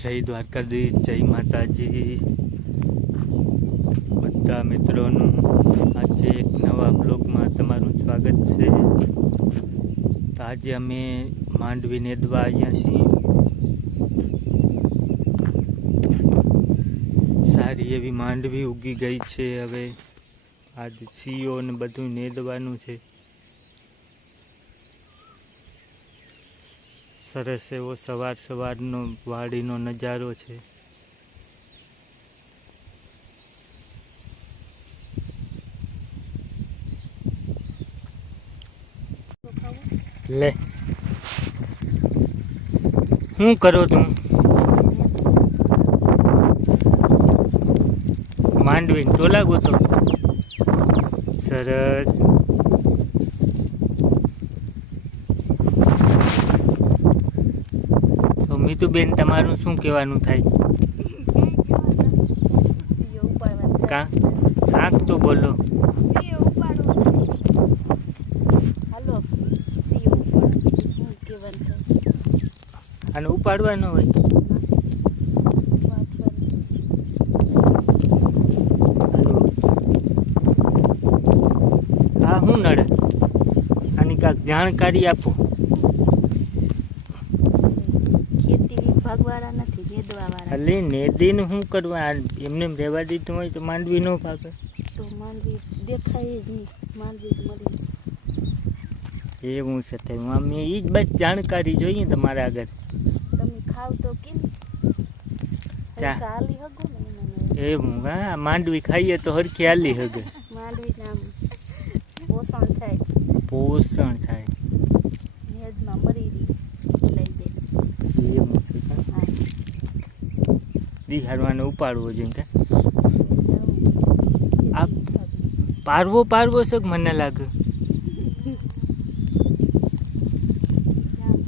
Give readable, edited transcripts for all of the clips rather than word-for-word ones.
જય દ્વારકાધીશ, જય માતાજી બધા મિત્રોનું આજે એક નવા બ્લોગમાં તમારું સ્વાગત છે। તો આજે અમે માંડવી નેદવા આવ્યા છીએ। સારી એવી માંડવી ઉગી ગઈ છે। હવે આજ સીઓ ને બધું નેદવાનું છે। સરસ એવો સવારનો વાડીનો નજારો છે। લે શું કરો તું? માંડવી ટોલા ગોતો? સરસ। તો મીતુબેન, તમારું શું કહેવાનું થાય? કાંક તો બોલો। અને ઉપાડવાનો હોય આ શું નડે? આની કાંક જાણકારી આપો। એટલે નેદીને શું કરવા? એમને રહેવા દીધું હોય તો માંડવી ન ભાગે? તો માંડવી દેખાય જ નહીં, માંડવી મરી એવું છે। તો અમે એ જ બસ જાણકારી જોઈએ તમારા આગળ। તમે ખાવ તો કેમ હાલી હગો ને? એવું? હા, માંડવી ખાઈએ તો હરખી હાલી હગે। માંડવી નામ પોષણ થાય, પોષણ થાય, નેદમાં મરી લઈ જાય। એવું છે। દિહાડવાને ઉપાડવો જોઈએ કે આ પારવો છે કે મને લાગે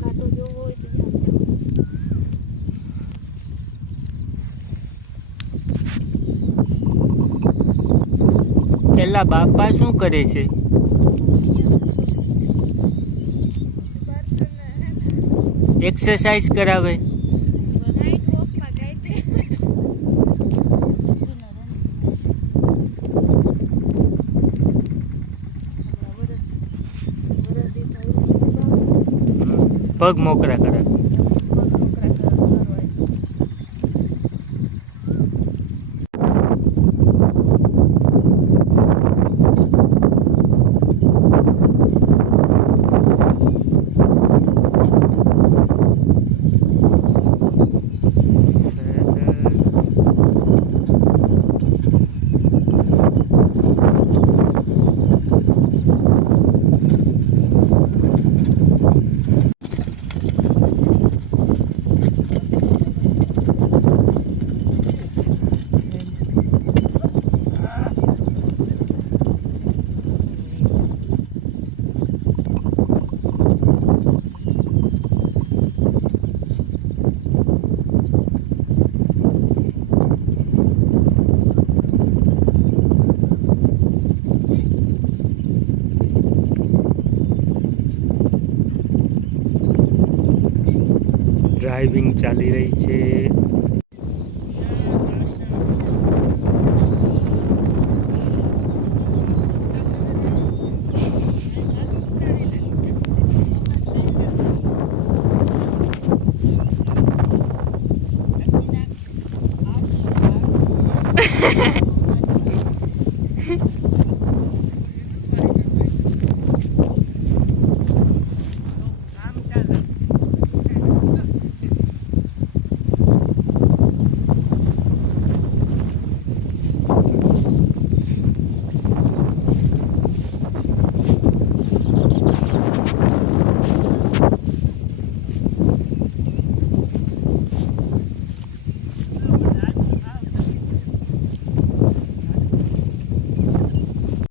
કાંટો જોવો હોય તો પેલા બાપા શું કરે છે? એક્સરસાઇઝ કરાવે। પગ મોકરા કરાવે। ડ્રાઇવિંગ ચાલી રહી છે।